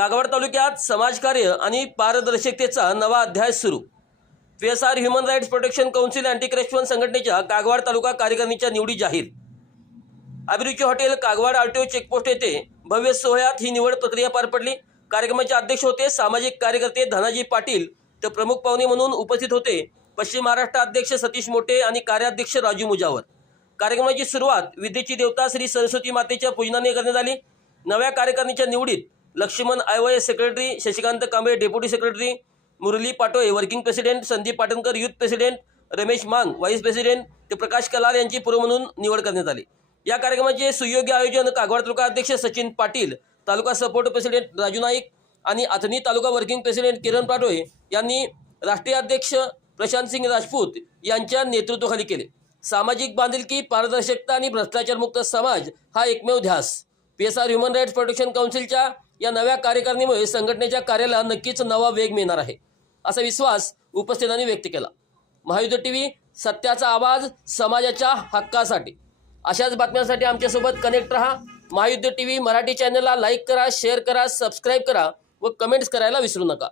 कागवाड तालुक्यात समाजकार्य आणि पारदर्शकतेचा नवा अध्याय सुरू. P S R human rights protection council anti corruption संघटनेच्या कागवाड तालुका कार्यकारिणीच्या निवडी जाहीर. Abhiruchi hotel Kagwad RTO checkpost येथे भव्य सोहळ्यात ही निवड प्रक्रिया पार पडली. कार्यक्रमाचे अध्यक्ष होते सामाजिक कार्यकर्ते धनाजी पाटील. तर प्रमुख पाहुणे म्हणून उपस्थित होते. पश्चिम महाराष्ट्र अध्यक्ष सतीश मोठे आणि कार्याध्यक्ष राजू मुजावर. कार्यक्रमाची सुरुवात विद्येची देवता श्री सरस्वती मातेच्या पूजनाने करण्यात आली. नव्या कार्यकारिणीच्या निवडीत Laxman आयवाय secretary Shashikant Kamble deputy secretary Murli Patole working president Sandeep Patankar youth president Ramesh Mang vice president ते प्रकाश कलाल यांची पूर्व म्हणून निवड करण्यात आली. या कार्यक्रमाचे सुयोग्य आयोजन कागवाड तालुका अध्यक्ष सचिन पाटील तालुका सपोर्ट प्रेसिडेंट राजू नाईक आणि अथनी तालुका वर्किंग प्रेसिडेंट किरण पाटोळे यांनी राष्ट्रीय अध्यक्ष प्रशांत सिंग राजपूत यांच्या नेतृत्वाखाली केले. सामाजिक बांधिलकी पारदर्शकता आणि भ्रष्टाचारमुक्त समाज हा एकमेव ध्यास P S R human rights protection काउन्सिलच्या या नव्या कार्यकारिणीमुळे संघटनेच्या कार्याला नक्कीच नवा वेग मिळणार आहे. असा विश्वास उपस्थितांनी व्यक्त केला. महायुद्ध टी व्ही सत्याचा आवाज समाजाच्या हक्कासाठी. अशाच बातम्यांसाठी आमच्यासोबत कनेक्ट रहा. महायुद्ध टी व्ही मराठी चॅनलला लाईक करा शेअर करा सबस्क्राईब करा व कमेंट्स करायला विसरू नका.